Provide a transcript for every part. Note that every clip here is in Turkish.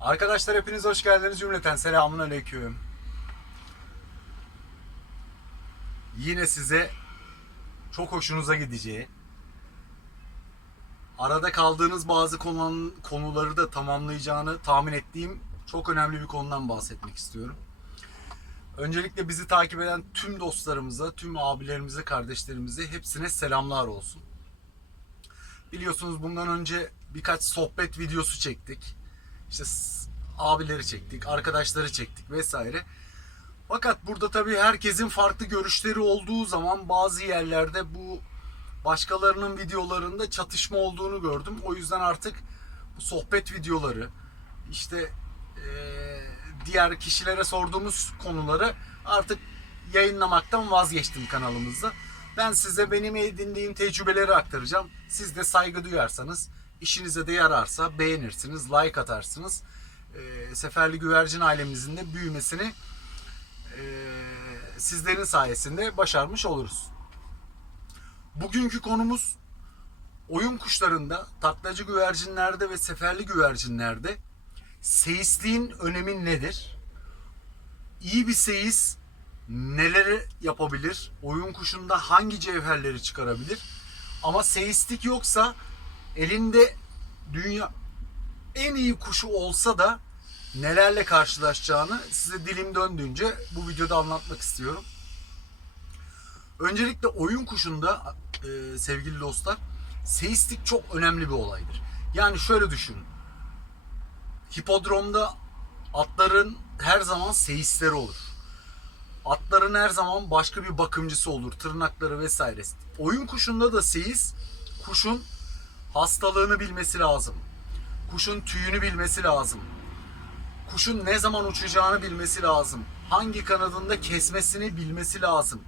Arkadaşlar hepiniz hoş geldiniz cümleten. Selamun aleyküm. Yine size çok hoşunuza gideceği, arada kaldığınız bazı konu- konuları da tamamlayacağını tahmin ettiğim çok önemli bir konudan bahsetmek istiyorum. Öncelikle bizi takip eden tüm dostlarımıza, tüm abilerimize, kardeşlerimize hepsine selamlar olsun. Biliyorsunuz bundan önce birkaç sohbet videosu çektik. İşte abileri çektik, arkadaşları çektik vesaire. Fakat burada tabii herkesin farklı görüşleri olduğu zaman bazı yerlerde bu başkalarının videolarında çatışma olduğunu gördüm. O yüzden artık bu sohbet videoları işte eee, diğer kişilere sorduğumuz konuları artık yayınlamaktan vazgeçtim kanalımızda. Ben size benim edindiğim tecrübeleri aktaracağım. Siz de saygı duyarsanız, işinize de yararsa beğenirsiniz, like atarsınız. Eee, Seferli Güvercin ailemizin de büyümesini eee, sizlerin sayesinde başarmış oluruz. Bugünkü konumuz oyun kuşlarında, taklacı güvercinlerde ve seferli güvercinlerde seyisliğin önemi nedir? İyi bir seyis neleri yapabilir? Oyun kuşunda hangi cevherleri çıkarabilir? Ama seyislik yoksa elinde dünya en iyi kuşu olsa da nelerle karşılaşacağını size dilim döndüğünce bu videoda anlatmak istiyorum. Öncelikle oyun kuşunda e, sevgili dostlar seyislik çok önemli bir olaydır. Yani şöyle düşünün. Hipodromda atların her zaman seyisleri olur. Atların her zaman başka bir bakımcısı olur. Tırnakları vesaire. Oyun kuşunda da seyis kuşun hastalığını bilmesi lazım. Kuşun tüyünü bilmesi lazım. Kuşun ne zaman uçacağını bilmesi lazım. Hangi kanadında kesmesini bilmesi lazım.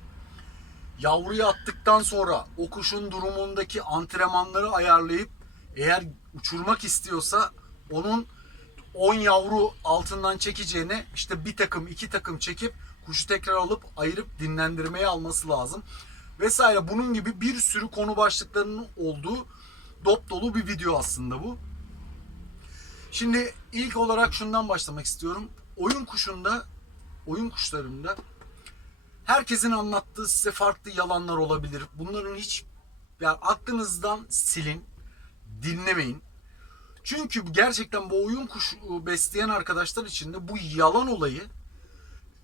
Yavruyu attıktan sonra o kuşun durumundaki antrenmanları ayarlayıp eğer uçurmak istiyorsa onun 10 yavru altından çekeceğine işte bir takım iki takım çekip kuşu tekrar alıp ayırıp dinlendirmeye alması lazım. Vesaire bunun gibi bir sürü konu başlıklarının olduğu dop dolu bir video aslında bu. Şimdi ilk olarak şundan başlamak istiyorum. Oyun kuşunda, oyun kuşlarında herkesin anlattığı size farklı yalanlar olabilir. Bunların hiç yani aklınızdan silin, dinlemeyin. Çünkü gerçekten bu oyun kuşu besleyen arkadaşlar için de bu yalan olayı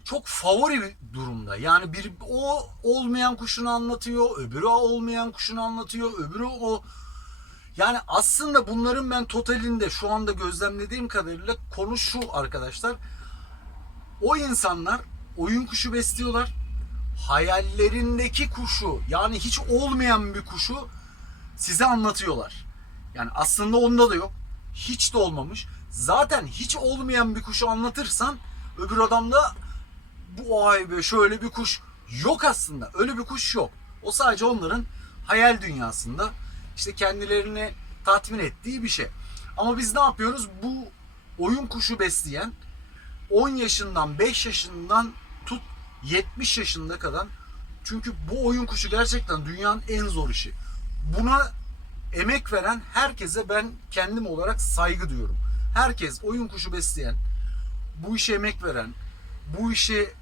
çok favori bir durumda. Yani bir o olmayan kuşunu anlatıyor, öbürü olmayan kuşunu anlatıyor, öbürü o yani aslında bunların ben totalinde şu anda gözlemlediğim kadarıyla konu şu arkadaşlar. O insanlar oyun kuşu besliyorlar. Hayallerindeki kuşu yani hiç olmayan bir kuşu size anlatıyorlar. Yani aslında onda da yok. Hiç de olmamış. Zaten hiç olmayan bir kuşu anlatırsan öbür adamda bu ay be şöyle bir kuş yok aslında. Öyle bir kuş yok. O sadece onların hayal dünyasında işte kendilerini tatmin ettiği bir şey. Ama biz ne yapıyoruz? Bu oyun kuşu besleyen 10 yaşından 5 yaşından tut 70 yaşında kadar çünkü bu oyun kuşu gerçekten dünyanın en zor işi. Buna emek veren herkese ben kendim olarak saygı duyuyorum. Herkes oyun kuşu besleyen, bu işe emek veren, bu işe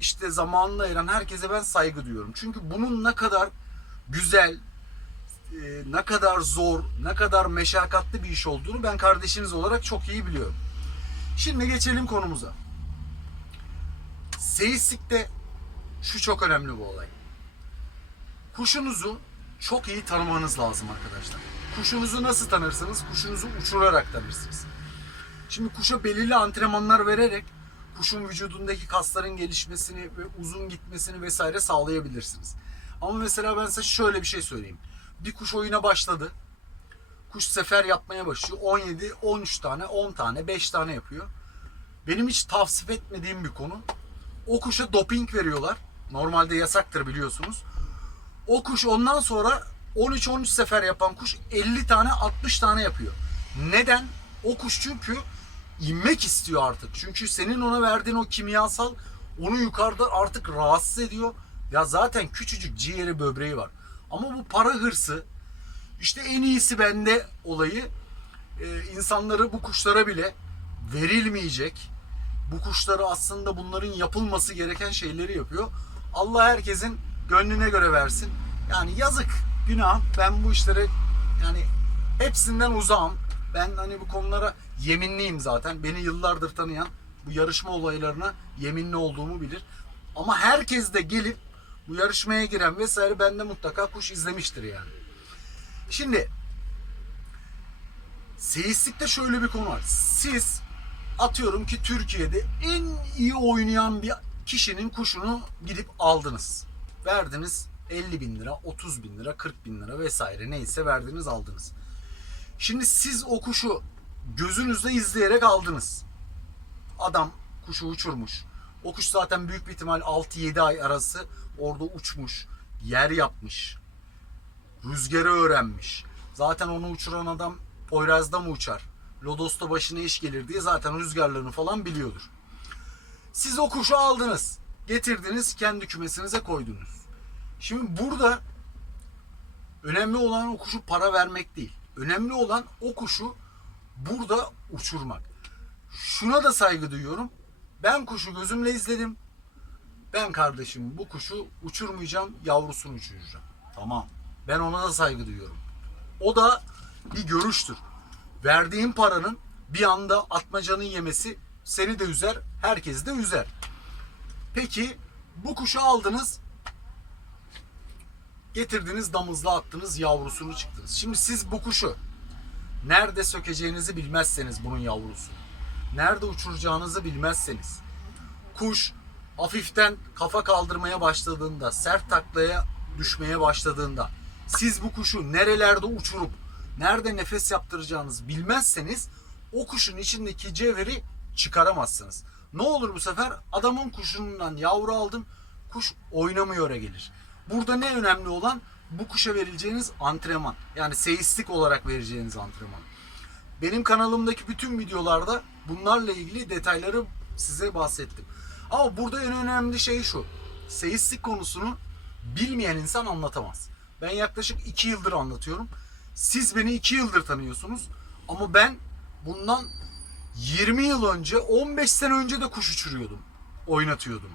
işte zamanını ayıran herkese ben saygı duyuyorum. Çünkü bunun ne kadar güzel, ne kadar zor, ne kadar meşakkatli bir iş olduğunu ben kardeşiniz olarak çok iyi biliyorum. Şimdi geçelim konumuza. Seyislikte şu çok önemli bu olay. Kuşunuzu çok iyi tanımanız lazım arkadaşlar. Kuşunuzu nasıl tanırsınız? Kuşunuzu uçurarak tanırsınız. Şimdi kuşa belirli antrenmanlar vererek kuşun vücudundaki kasların gelişmesini ve uzun gitmesini vesaire sağlayabilirsiniz. Ama mesela ben size şöyle bir şey söyleyeyim. Bir kuş oyuna başladı. Kuş sefer yapmaya başlıyor. 17, 13 tane, 10 tane, 5 tane yapıyor. Benim hiç tavsif etmediğim bir konu. O kuşa doping veriyorlar. Normalde yasaktır biliyorsunuz. O kuş ondan sonra 13-13 sefer yapan kuş 50 tane 60 tane yapıyor. Neden? O kuş çünkü inmek istiyor artık. Çünkü senin ona verdiğin o kimyasal onu yukarıda artık rahatsız ediyor. Ya zaten küçücük ciğeri böbreği var. Ama bu para hırsı işte en iyisi bende olayı e, insanları bu kuşlara bile verilmeyecek. Bu kuşları aslında bunların yapılması gereken şeyleri yapıyor. Allah herkesin gönlüne göre versin. Yani yazık, günah. Ben bu işlere yani hepsinden uzağım. Ben hani bu konulara yeminliyim zaten. Beni yıllardır tanıyan bu yarışma olaylarına yeminli olduğumu bilir. Ama herkes de gelip bu yarışmaya giren vesaire bende mutlaka kuş izlemiştir yani. Şimdi seyislikte şöyle bir konu var. Siz atıyorum ki Türkiye'de en iyi oynayan bir kişinin kuşunu gidip aldınız. Verdiniz 50 bin lira, 30 bin lira, 40 bin lira vesaire neyse verdiniz aldınız. Şimdi siz o kuşu gözünüzde izleyerek aldınız. Adam kuşu uçurmuş. O kuş zaten büyük bir ihtimal 6-7 ay arası orada uçmuş. Yer yapmış. Rüzgarı öğrenmiş. Zaten onu uçuran adam Poyraz'da mı uçar? Lodos'ta başına iş gelir diye zaten rüzgarlarını falan biliyordur. Siz o kuşu aldınız. Getirdiniz kendi kümesinize koydunuz. Şimdi burada önemli olan o kuşu para vermek değil. Önemli olan o kuşu burada uçurmak. Şuna da saygı duyuyorum. Ben kuşu gözümle izledim. Ben kardeşim bu kuşu uçurmayacağım, yavrusunu uçuracağım. Tamam. Ben ona da saygı duyuyorum. O da bir görüştür. Verdiğin paranın bir anda atmacanın yemesi seni de üzer, herkesi de üzer. Peki bu kuşu aldınız, getirdiniz damızla attınız yavrusunu çıktınız. Şimdi siz bu kuşu nerede sökeceğinizi bilmezseniz bunun yavrusu, nerede uçuracağınızı bilmezseniz, kuş hafiften kafa kaldırmaya başladığında, sert taklaya düşmeye başladığında, siz bu kuşu nerelerde uçurup nerede nefes yaptıracağınızı bilmezseniz o kuşun içindeki cevheri çıkaramazsınız. Ne olur bu sefer adamın kuşundan yavru aldım, kuş oynamıyor'a gelir. Burada ne önemli olan bu kuşa verileceğiniz antrenman. Yani seyistik olarak vereceğiniz antrenman. Benim kanalımdaki bütün videolarda bunlarla ilgili detayları size bahsettim. Ama burada en önemli şey şu. Seyistik konusunu bilmeyen insan anlatamaz. Ben yaklaşık 2 yıldır anlatıyorum. Siz beni 2 yıldır tanıyorsunuz. Ama ben bundan 20 yıl önce, 15 sene önce de kuş uçuruyordum. Oynatıyordum.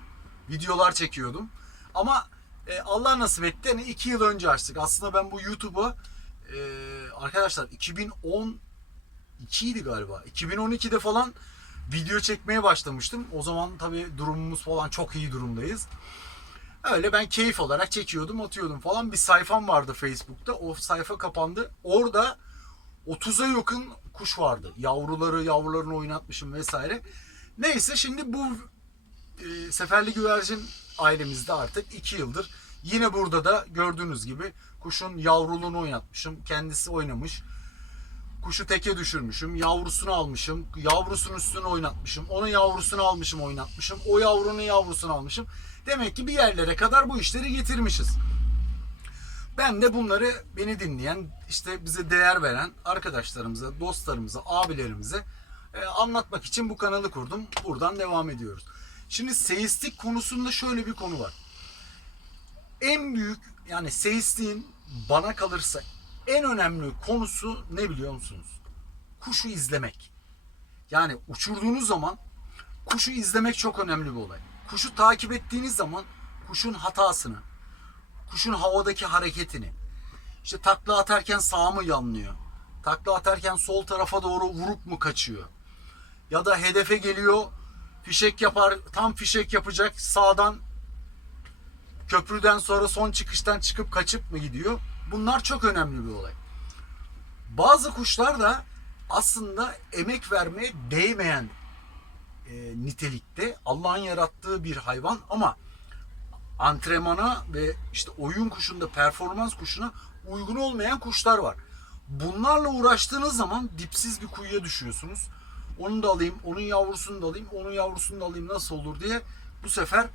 Videolar çekiyordum. Ama e, Allah nasip etti. Hani 2 yıl önce açtık. Aslında ben bu YouTube'a e, arkadaşlar 2010 2'ydi galiba. 2012'de falan video çekmeye başlamıştım. O zaman tabii durumumuz falan çok iyi durumdayız. Öyle ben keyif olarak çekiyordum, atıyordum falan. Bir sayfam vardı Facebook'ta. O sayfa kapandı. Orada 30'a yakın kuş vardı. Yavruları, yavrularını oynatmışım vesaire. Neyse şimdi bu e, Seferli Güvercin ailemizde artık 2 yıldır. Yine burada da gördüğünüz gibi kuşun yavruluğunu oynatmışım. Kendisi oynamış. Kuşu teke düşürmüşüm. Yavrusunu almışım. Yavrusunun üstüne oynatmışım. Onun yavrusunu almışım oynatmışım. O yavrunun yavrusunu almışım. Demek ki bir yerlere kadar bu işleri getirmişiz. Ben de bunları beni dinleyen, işte bize değer veren arkadaşlarımıza, dostlarımıza, abilerimize e, anlatmak için bu kanalı kurdum. Buradan devam ediyoruz. Şimdi seistik konusunda şöyle bir konu var. En büyük yani seisliğin bana kalırsa en önemli konusu ne biliyor musunuz? Kuşu izlemek. Yani uçurduğunuz zaman kuşu izlemek çok önemli bir olay. Kuşu takip ettiğiniz zaman kuşun hatasını, kuşun havadaki hareketini, işte takla atarken sağ mı yanlıyor, takla atarken sol tarafa doğru vurup mu kaçıyor, ya da hedefe geliyor, fişek yapar, tam fişek yapacak sağdan köprüden sonra son çıkıştan çıkıp kaçıp mı gidiyor? Bunlar çok önemli bir olay. Bazı kuşlar da aslında emek vermeye değmeyen e, nitelikte Allah'ın yarattığı bir hayvan ama antrenmana ve işte oyun kuşunda performans kuşuna uygun olmayan kuşlar var. Bunlarla uğraştığınız zaman dipsiz bir kuyuya düşüyorsunuz. Onu da alayım, onun yavrusunu da alayım, onun yavrusunu da alayım nasıl olur diye bu sefer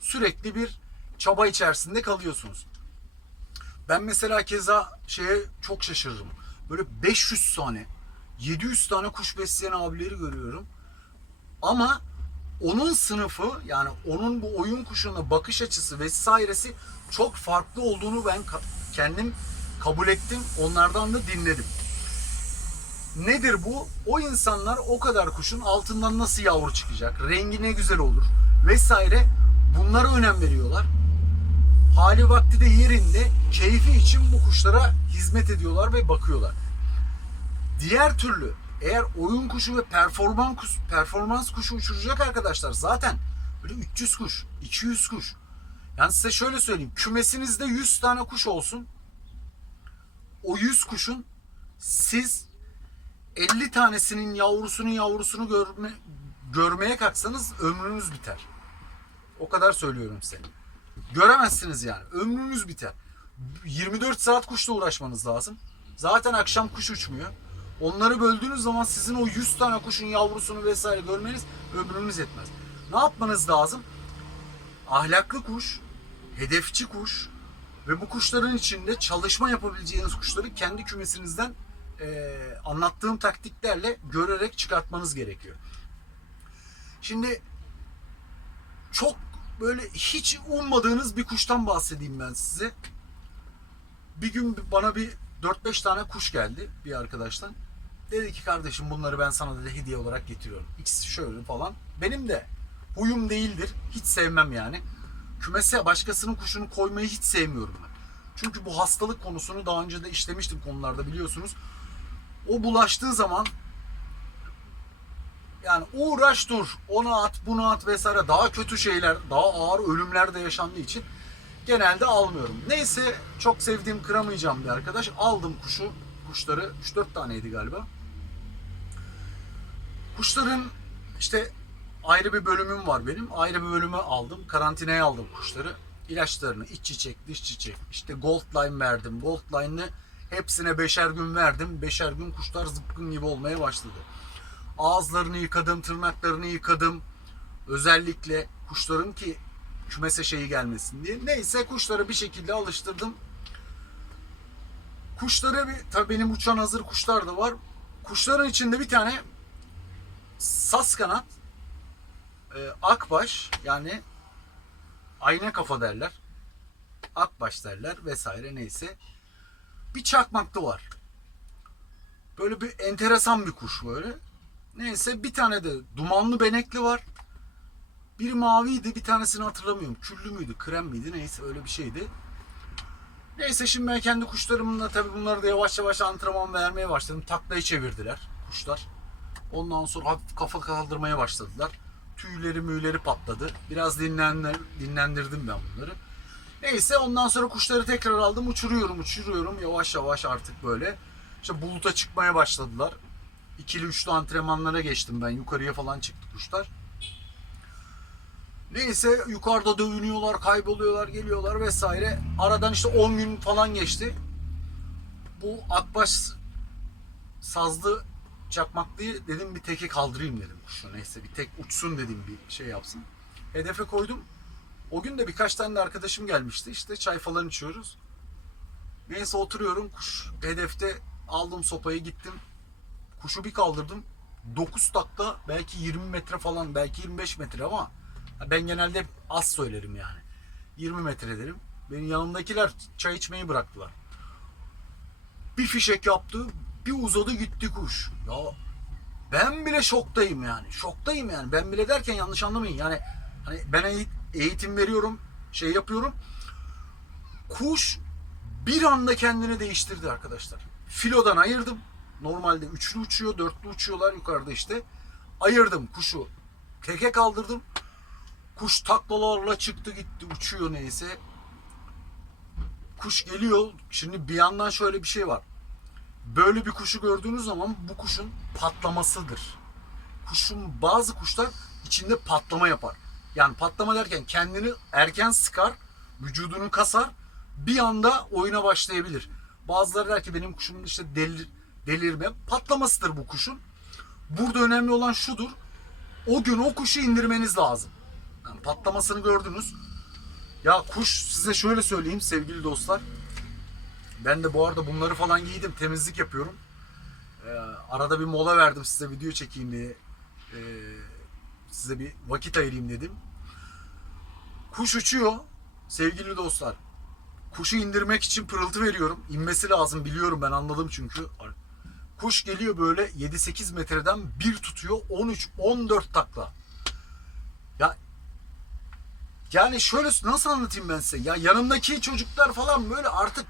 sürekli bir çaba içerisinde kalıyorsunuz. Ben mesela keza şeye çok şaşırırım. Böyle 500 tane, 700 tane kuş besleyen abileri görüyorum. Ama onun sınıfı yani onun bu oyun kuşuna bakış açısı vesairesi çok farklı olduğunu ben kendim kabul ettim. Onlardan da dinledim. Nedir bu? O insanlar o kadar kuşun altından nasıl yavru çıkacak, rengi ne güzel olur vesaire bunlara önem veriyorlar. Hali vakti de yerinde keyfi için bu kuşlara hizmet ediyorlar ve bakıyorlar. Diğer türlü eğer oyun kuşu ve performans kuş, performans kuşu uçuracak arkadaşlar zaten böyle 300 kuş, 200 kuş. Yani size şöyle söyleyeyim. Kümesinizde 100 tane kuş olsun. O 100 kuşun siz 50 tanesinin yavrusunun yavrusunu görme, görmeye kalksanız ömrünüz biter. O kadar söylüyorum size. Göremezsiniz yani. Ömrünüz biter. 24 saat kuşla uğraşmanız lazım. Zaten akşam kuş uçmuyor. Onları böldüğünüz zaman sizin o 100 tane kuşun yavrusunu vesaire görmeniz ömrünüz yetmez. Ne yapmanız lazım? Ahlaklı kuş, hedefçi kuş ve bu kuşların içinde çalışma yapabileceğiniz kuşları kendi kümesinizden eee, anlattığım taktiklerle görerek çıkartmanız gerekiyor. Şimdi çok böyle hiç ummadığınız bir kuştan bahsedeyim ben size. Bir gün bana bir 4-5 tane kuş geldi bir arkadaştan. Dedi ki kardeşim bunları ben sana dedi hediye olarak getiriyorum. İkisi şöyle falan. Benim de huyum değildir. Hiç sevmem yani. Kümese başkasının kuşunu koymayı hiç sevmiyorum. Çünkü bu hastalık konusunu daha önce de işlemiştim konularda biliyorsunuz. O bulaştığı zaman yani uğraş dur, onu at, bunu at vesaire daha kötü şeyler, daha ağır ölümler de yaşandığı için genelde almıyorum. Neyse çok sevdiğim kıramayacağım bir arkadaş. Aldım kuşu, kuşları 3-4 taneydi galiba. Kuşların işte ayrı bir bölümüm var benim. Ayrı bir bölümü aldım. Karantinaya aldım kuşları. İlaçlarını iç çiçek, dış çiçek. İşte Gold Line verdim. Gold Line'ı hepsine beşer gün verdim. Beşer gün kuşlar zıpkın gibi olmaya başladı. Ağızlarını yıkadım, tırnaklarını yıkadım. Özellikle kuşların ki kümese şeyi gelmesin diye. Neyse kuşları bir şekilde alıştırdım. Kuşlara bir tabii benim uçan hazır kuşlar da var. Kuşların içinde bir tane sas kanat, e, akbaş yani ayna kafa derler. Akbaş derler vesaire neyse. Bir çakmaklı var. Böyle bir enteresan bir kuş böyle. Neyse bir tane de dumanlı benekli var. Biri maviydi bir tanesini hatırlamıyorum. Küllü müydü krem miydi neyse öyle bir şeydi. Neyse şimdi ben kendi kuşlarımla tabii bunları da yavaş yavaş antrenman vermeye başladım. Taklayı çevirdiler kuşlar. Ondan sonra hafif kafa kaldırmaya başladılar. Tüyleri müyleri patladı. Biraz dinlendir, dinlendirdim ben bunları. Neyse ondan sonra kuşları tekrar aldım. Uçuruyorum uçuruyorum yavaş yavaş artık böyle. İşte buluta çıkmaya başladılar. İkili üçlü antrenmanlara geçtim ben. Yukarıya falan çıktı kuşlar. Neyse yukarıda dövünüyorlar, kayboluyorlar, geliyorlar vesaire. Aradan işte 10 gün falan geçti. Bu akbaş sazlı çakmaklıyı dedim bir teke kaldırayım dedim kuşu. Neyse bir tek uçsun dedim bir şey yapsın. Hedefe koydum. O gün de birkaç tane de arkadaşım gelmişti. İşte çay falan içiyoruz. Neyse oturuyorum. Kuş hedefte aldım sopayı gittim. Kuşu bir kaldırdım. 9 takla belki 20 metre falan belki 25 metre ama ben genelde az söylerim yani. 20 metre derim. Benim yanımdakiler çay içmeyi bıraktılar. Bir fişek yaptı. Bir uzadı gitti kuş. Ya ben bile şoktayım yani. Şoktayım yani. Ben bile derken yanlış anlamayın. Yani hani ben eğit- eğitim veriyorum, şey yapıyorum. Kuş bir anda kendini değiştirdi arkadaşlar. Filodan ayırdım. Normalde üçlü uçuyor, dörtlü uçuyorlar yukarıda işte. Ayırdım kuşu. Teke kaldırdım. Kuş taklalarla çıktı gitti uçuyor neyse. Kuş geliyor. Şimdi bir yandan şöyle bir şey var. Böyle bir kuşu gördüğünüz zaman bu kuşun patlamasıdır. Kuşun bazı kuşlar içinde patlama yapar. Yani patlama derken kendini erken sıkar, vücudunu kasar, bir anda oyuna başlayabilir. Bazıları der ki benim kuşumun işte delir, delirme, patlamasıdır bu kuşun. Burada önemli olan şudur. O gün o kuşu indirmeniz lazım. Yani patlamasını gördünüz. Ya kuş size şöyle söyleyeyim sevgili dostlar. Ben de bu arada bunları falan giydim. Temizlik yapıyorum. Ee, arada bir mola verdim size video çekeyim diye. Ee, size bir vakit ayırayım dedim. Kuş uçuyor. Sevgili dostlar. Kuşu indirmek için pırıltı veriyorum. İnmesi lazım biliyorum ben anladım çünkü. Kuş geliyor böyle 7-8 metreden bir tutuyor 13-14 takla. Ya yani şöyle nasıl anlatayım ben size? Ya yanımdaki çocuklar falan böyle artık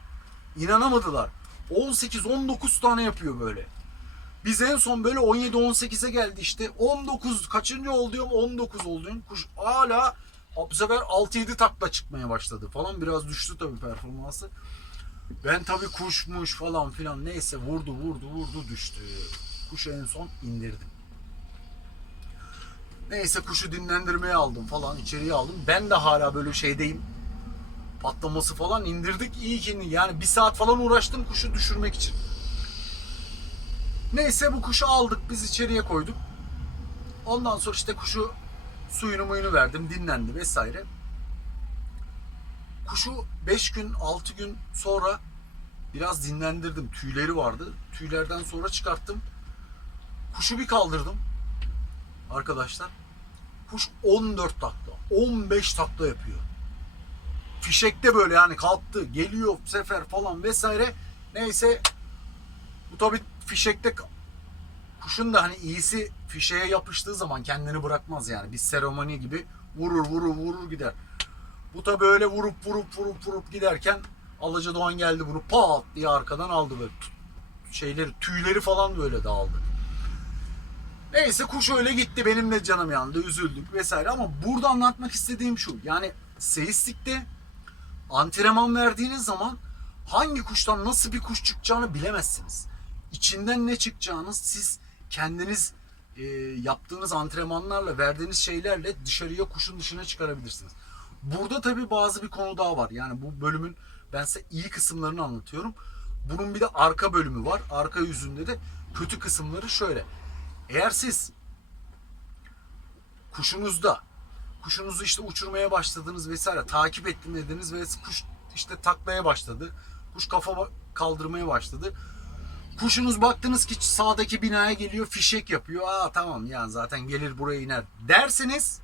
inanamadılar. 18-19 tane yapıyor böyle. Biz en son böyle 17-18'e geldi işte. 19 kaçıncı oldu diyorum 19 oldu diyorum. Kuş hala bu sefer 6-7 takla çıkmaya başladı falan. Biraz düştü tabii performansı. Ben tabii kuşmuş falan filan neyse vurdu vurdu vurdu düştü. Kuşu en son indirdim. Neyse kuşu dinlendirmeye aldım falan içeriye aldım. Ben de hala böyle şeydeyim. Patlaması falan indirdik. İyi ki yani bir saat falan uğraştım kuşu düşürmek için. Neyse bu kuşu aldık biz içeriye koyduk. Ondan sonra işte kuşu suyunu muyunu verdim dinlendi vesaire. Kuşu 5 gün 6 gün sonra biraz dinlendirdim. Tüyleri vardı. Tüylerden sonra çıkarttım. Kuşu bir kaldırdım. Arkadaşlar. Kuş 14 takla. 15 takla yapıyor. Fişekte böyle yani kalktı. Geliyor sefer falan vesaire. Neyse. Bu tabi fişekte kuşun da hani iyisi fişeğe yapıştığı zaman kendini bırakmaz yani. Bir seremoni gibi vurur vurur vurur gider. Bu tabi öyle vurup vurup vurup vurup giderken Alaca Doğan geldi bunu pat diye arkadan aldı böyle şeyleri tüyleri falan böyle dağıldı. Neyse kuş öyle gitti benim de canım yandı üzüldük vesaire ama burada anlatmak istediğim şu yani seyislikte antrenman verdiğiniz zaman hangi kuştan nasıl bir kuş çıkacağını bilemezsiniz. İçinden ne çıkacağını siz kendiniz e, yaptığınız antrenmanlarla verdiğiniz şeylerle dışarıya kuşun dışına çıkarabilirsiniz. Burada tabii bazı bir konu daha var. Yani bu bölümün ben size iyi kısımlarını anlatıyorum. Bunun bir de arka bölümü var. Arka yüzünde de kötü kısımları şöyle. Eğer siz kuşunuzda kuşunuzu işte uçurmaya başladınız vesaire takip ettim dediniz ve kuş işte taklaya başladı. Kuş kafa kaldırmaya başladı. Kuşunuz baktınız ki sağdaki binaya geliyor fişek yapıyor. Aa tamam yani zaten gelir buraya iner derseniz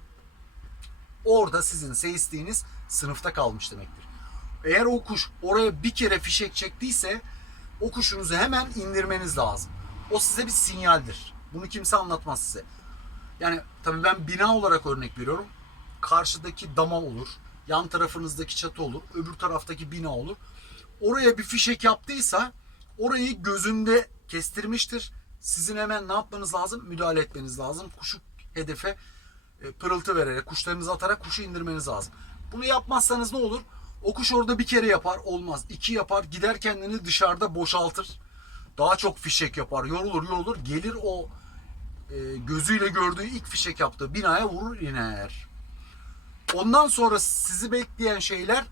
orada sizin seyisliğiniz sınıfta kalmış demektir. Eğer o kuş oraya bir kere fişek çektiyse o kuşunuzu hemen indirmeniz lazım. O size bir sinyaldir. Bunu kimse anlatmaz size. Yani tabii ben bina olarak örnek veriyorum. Karşıdaki dama olur. Yan tarafınızdaki çatı olur. Öbür taraftaki bina olur. Oraya bir fişek yaptıysa orayı gözünde kestirmiştir. Sizin hemen ne yapmanız lazım? Müdahale etmeniz lazım. Kuşu hedefe pırıltı vererek, kuşlarınızı atarak kuşu indirmeniz lazım. Bunu yapmazsanız ne olur? O kuş orada bir kere yapar, olmaz. İki yapar, gider kendini dışarıda boşaltır. Daha çok fişek yapar, yorulur, yorulur. Gelir o e, gözüyle gördüğü ilk fişek yaptığı binaya vurur iner. Ondan sonra sizi bekleyen şeyler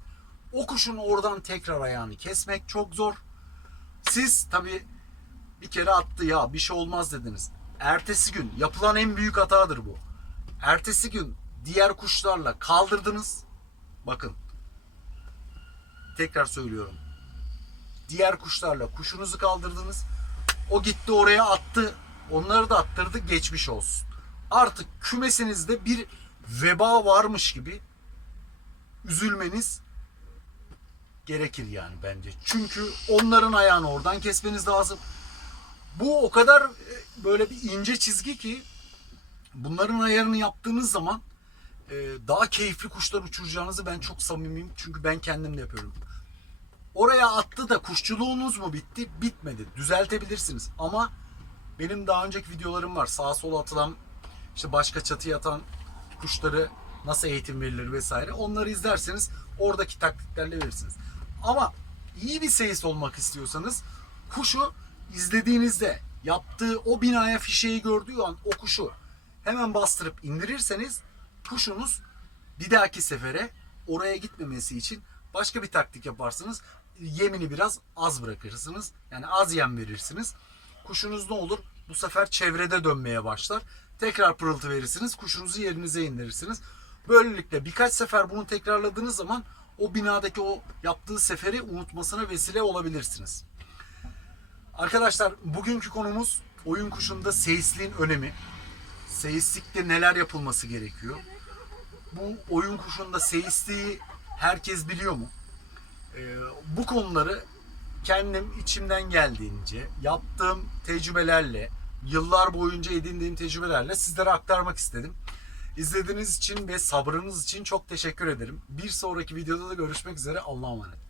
o kuşun oradan tekrar ayağını kesmek çok zor. Siz tabi bir kere attı ya bir şey olmaz dediniz. Ertesi gün yapılan en büyük hatadır bu. Ertesi gün diğer kuşlarla kaldırdınız. Bakın. Tekrar söylüyorum. Diğer kuşlarla kuşunuzu kaldırdınız. O gitti oraya attı. Onları da attırdı geçmiş olsun. Artık kümesinizde bir veba varmış gibi üzülmeniz gerekir yani bence. Çünkü onların ayağını oradan kesmeniz lazım. Bu o kadar e, böyle bir ince çizgi ki bunların ayarını yaptığınız zaman e, daha keyifli kuşlar uçuracağınızı ben çok samimiyim. Çünkü ben kendim de yapıyorum. Oraya attı da kuşçuluğunuz mu bitti? Bitmedi. Düzeltebilirsiniz. Ama benim daha önceki videolarım var. Sağa sola atılan işte başka çatıya atan kuşları nasıl eğitim verilir vesaire. Onları izlerseniz oradaki taktiklerle verirsiniz. Ama iyi bir seyis olmak istiyorsanız kuşu izlediğinizde yaptığı o binaya fişeği gördüğü an o kuşu hemen bastırıp indirirseniz kuşunuz bir dahaki sefere oraya gitmemesi için başka bir taktik yaparsınız. Yemini biraz az bırakırsınız. Yani az yem verirsiniz. Kuşunuz ne olur? Bu sefer çevrede dönmeye başlar. Tekrar pırıltı verirsiniz. Kuşunuzu yerinize indirirsiniz. Böylelikle birkaç sefer bunu tekrarladığınız zaman o binadaki o yaptığı seferi unutmasına vesile olabilirsiniz. Arkadaşlar bugünkü konumuz oyun kuşunda seyisliğin önemi. Seyislikte neler yapılması gerekiyor? Bu oyun kuşunda seyisliği herkes biliyor mu? Ee, bu konuları kendim içimden geldiğince yaptığım tecrübelerle, yıllar boyunca edindiğim tecrübelerle sizlere aktarmak istedim. İzlediğiniz için ve sabrınız için çok teşekkür ederim. Bir sonraki videoda da görüşmek üzere. Allah'a emanet.